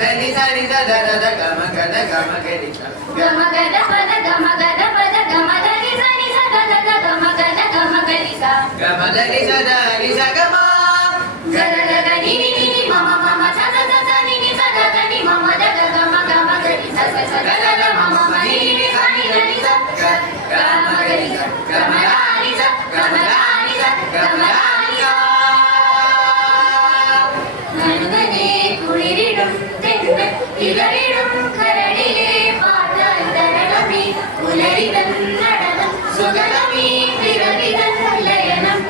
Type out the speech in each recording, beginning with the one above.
దని సరి సద దద గమ గద గమ గరి గమ గద పద గమ గద పద గమ దని సరి సద దద గమ గద గమ గరి స గమ దని సద రి స గమ గద గద ని ని ని మమ మమ స స స స ని ని స గ గ ని మమ ద గ గమ గమ గరి స స స గ గ మమ మమ ని ని స ని ని స గ గమ గరి స గమ ని స గమ ని స గమ ని స നനുകനെ കുളിരിടും തെന്നൽ ഇലറിടും കരളിലെ പാട്ടാൽ തരളമേ പുലരിതൻ നടനം സുഗതമേ വിരവിതൻ ലയനം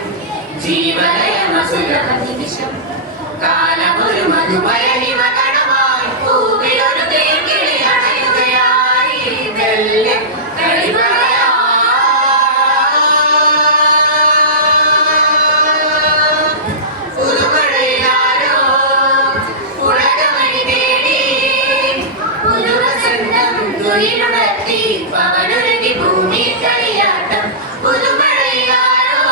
ജീവലയമസുലഭ നിമിഷം കാലമൊരു മധുമയ ഹിമകണമായി പൂവിലൊരു തേൻകിളി അണയുകയായി വെള്ളി കളിമഴയാ പുതുമഴയാരോ പുളകമണി തേടി പുതുവസന്തം തുയിലുണർത്തി പവനൊരുങ്ങി ഭൂമി കളിയാട്ടം പുതുമഴയാരോ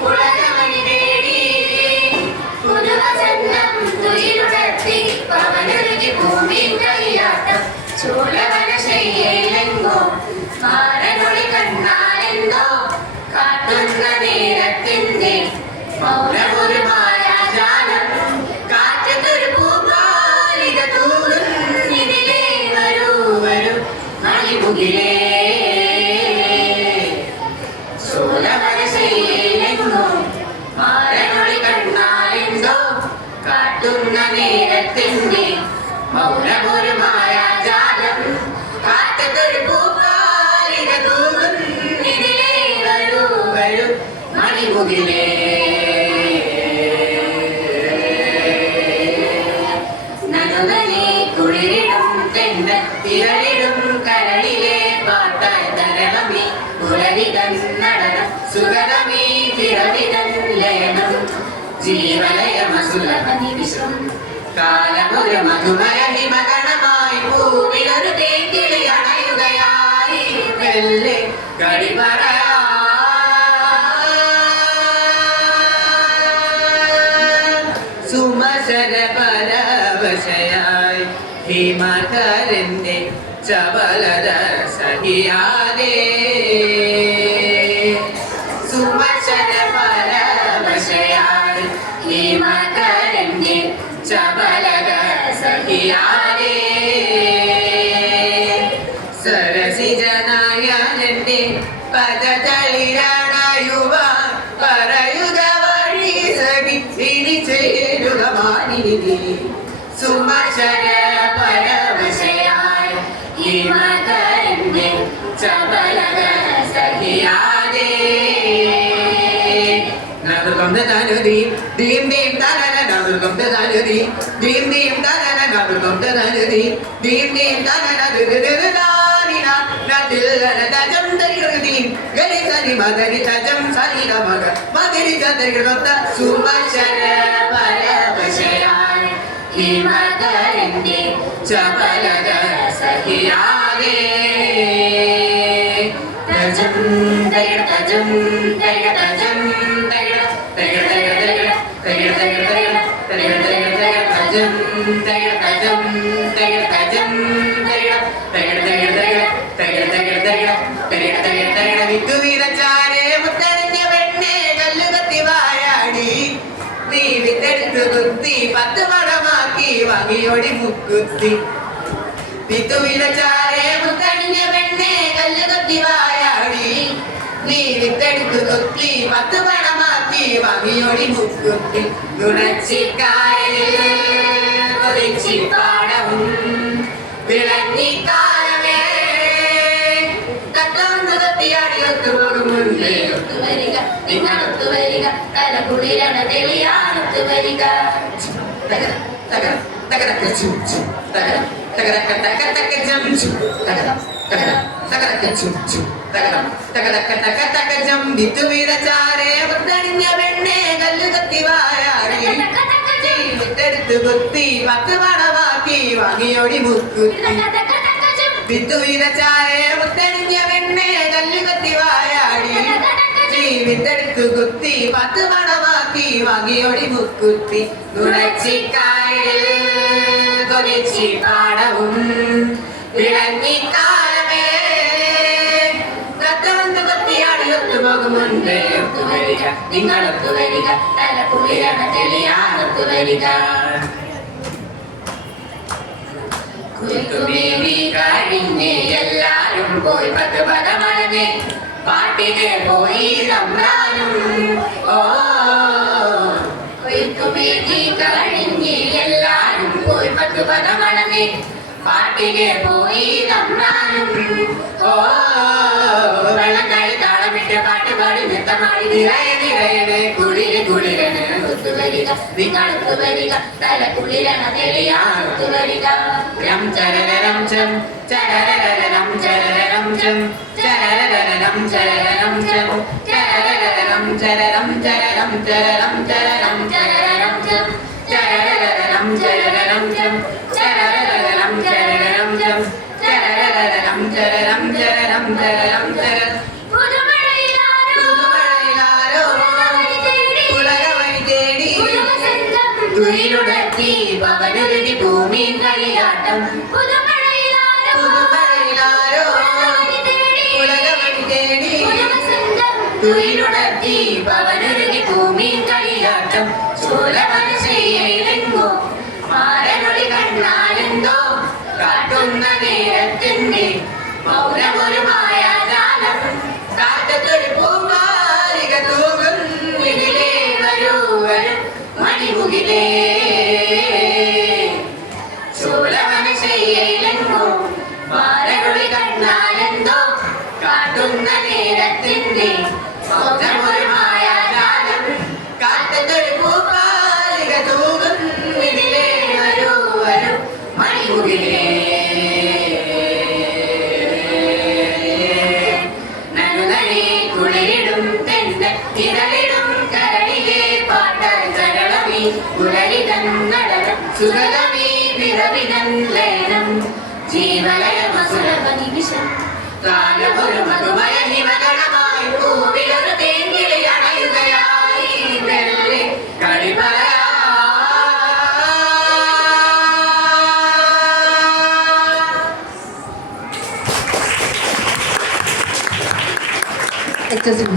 പുളകമണി തേടി പുതുവസന്തം തുയിലുണർത്തി പവനൊരുങ്ങി ഭൂമി കളിയാട്ടം ചോളവനശയ്യയിലെങ്ങോ മാരനൊളി കണ്ണാലെന്തോ കാട്ടുന്ന നേരത്തിന്റെ മൗനമൊരു മായാജാലം കാറ്റത്തൊരു പൂമാലിക തൂറുന്നിതിലേ വരൂ വരൂ മണിമുകിലേ സോലവനശയ്യയിലെങ്ങോ മാരനൊളി കണ്ണാലെന്തോ കാട്ടുന്ന നേരത്തിന്റെ മൗനമൊരു മായാജാലം കാറ്റത്തൊരു പൂമാലിക തൂറുന്നിതിലേ വരൂ വരൂ മണിമുകിലേ നനുകനെ കുളിരിടും തെന്നൽ ഇലറിടും കരളിലെ പാട്ടാൽ തരളമേ പുലരിതൻ നടനം സുഗതമേ വിരവിതൻ ലയനം ജീവലയമസുലഭ നിമിഷം കാലമൊരു മധുമയ ഹിമകണമായി പൂവിലൊരു തേൻകിളി അണയുകയായി വെള്ളി കളിമറയാ സുമശര പരവശയായി ഹിമകരന്റെ ചപലത സഹിയാതെ സുമശര പരവശയായി ഹിമകരന്റെ ചപലത സഹിയാതെ സരസിജനായന്റെ പദതളിരണയുവാൻ പറയുക വഴി സഖി ഇനി ചേരുക മാനിനി സുമശര പരവശയായി ഹിമകരന്റെ ചപലത സഹിയാതെ നദുർഗം ദാനുദീം ദീം ദീം ദാനന നദുർഗം ദാനുദീം ദീം ദീം ദാനന നദുർഗം ദാനുദീം ദീം ദീം ദാനന ദുദുദാനിന നദില്ലന തജം തരിഗദീം ഗരി സരി മദരി തജം സരി ഗമഗ മദരി തരിഗദ സുമശര പരവശയായി ഹിമകരന്റെ ചപലത സഹിയാതെ തജം തരിഗ തജം തരിഗ തജം വിത്തുവിതച്ചാരേ മുത്തണിഞ്ഞ പെണ്ണേ കല്ലുകത്തി വായാടി നീ വിത്തെടുത്ത് കുത്തി 10 മണമാക്കി വാങ്ങിയോടി മുക്കുത്തി വിത്തുവിതച്ചാരേ മുത്തണിഞ്ഞ പെണ്ണേ കല്ലുകത്തി വായാടി നീ വിത്തെടുത്ത് കുത്തി 10 മണമാക്കി വാങ്ങിയോടി മുക്കുത്തി നുണച്ചിക്കായലിൽ കൊതിച്ചിപ്പാടവും വിളഞ്ഞിക്കാലമേ തട്ടൊന്നു കത്തിയാടി ഒത്തുപോകും മുന്നേ ഒത്തുവരിക നിങ്ങളൊത്തുവരിക തലകുളിരണ തെളിയാനൊത്തു വരിക തകര തകര തകരക്ക ചും ചും തകര തകരക്ക തക തക ജം ചും തകര തകര തകരക്ക ചും ചും തകര തകരക്ക തക തക ജം വിത്തുവിതച്ചാരേ മുത്തണിഞ്ഞ പെണ്ണേ കല്ലുകത്തി വായാടി വിത്തെടുത്ത് കുത്തി 10 മണമാക്കി വാങ്ങിയോടി മുക്കുത്തി വിത്തുവിതച്ചാരേ മുത്തണിഞ്ഞ പെണ്ണേ കല്ലുകത്തി വായാടി വിത്തെടുത്ത് കുത്തി 10 മണമാക്കി വാങ്ങിയോടി മുക്കുത്തി നുണച്ചിക്കായലിൽ കൊതിച്ചി പാടവും വിളങ്ങിക്കാലമേ കത്തവന്ന് കൊത്തിയാടി ഒത്തുപോകും മുൻപേ ഒത്തുവരിക നിങ്ങൾ ഒത്തുവരിക തലക്കുളിരണ തെളിയാൻ ഒത്തുവരിക കുത്തുമേവി കഴിഞ്ഞ് എല്ലാരും പോയി പത്ത് പദമണഞ്ഞ് പാട്ടിനെ പോയി തമ്പ്രാനും ഓ കുത്തുമേവി കഴിഞ്ഞ് എല്ലാരും പോയി പത്ത് പദമണഞ്ഞ് പാട്ടിനെ പോയി തമ്പ്രാനും ഓ വെള്ളം കളി താളമിട്ട് പാട്ട് പാടി നൃത്തമാടി നിറയെ കുളിര് കുളിരണ് ഒത്തുവരിക നിങ്ങൾ ഒത്തുവരിക തലക്കുളിരണ തെളിയാൻ ഒത്തുവരിക രം ചരരം ചം ചരരം ചരരം ചം ചരരം ചരരം ചം ചരരം ചരരം ചരരം ചരരം ചരരം ചരരം ചം ചരരം ചരരം ചം ചരരം ചരരം ചം ചരരം ചരരം ചരരം ചരരം ചരരം തുയിലുടത്തി പവനുരുതി ഭൂമി കളിയാട്ടം പുതുമഴയിലാരോ ഉലകമണി തേടി തുയിലുടത്തി പവനുരുതി ഭൂമി കളിയാട്ടം ശൂലമനശയ്യയിലെങ്ങോ മാരനൊളി കണ്ണാലെന്തോ കാട്ടുന്ന നേരത്തിന്റെ മൗനമൊരു മായാജാലം കാറ്റത്തൊരു പൂമാലിക തൂകും ഇതിലേ വരൂ വരും മണിമുകിലേ ശൂലമനശയ്യയിലെങ്ങോ മാരനൊളി കണ്ണാലെന്തോ കാട്ടുന്ന നേരത്തിന്റെ മൗനമൊരു മായാജാലം കാറ്റത്തൊരു പൂമാലിക തൂകും ഇതിലേ വരൂ വരും മണിമുകിലേ നനുനനെ കുളിരിടും തെണ്ട് ഇതളിടും കരളിലെ പാട്ടാൽ കരളമി കുളരിതൻ നടനം സുഗതമീ വിരവിതൻ ലയനം ജീവലയമസുരവ നിമിഷം കാലമൊരു മധുമയ ഹിമഗണമായി പൂവിലൊരു തേങ്കിളി അണയുകയായി വെള്ളി കളിമല Excessive.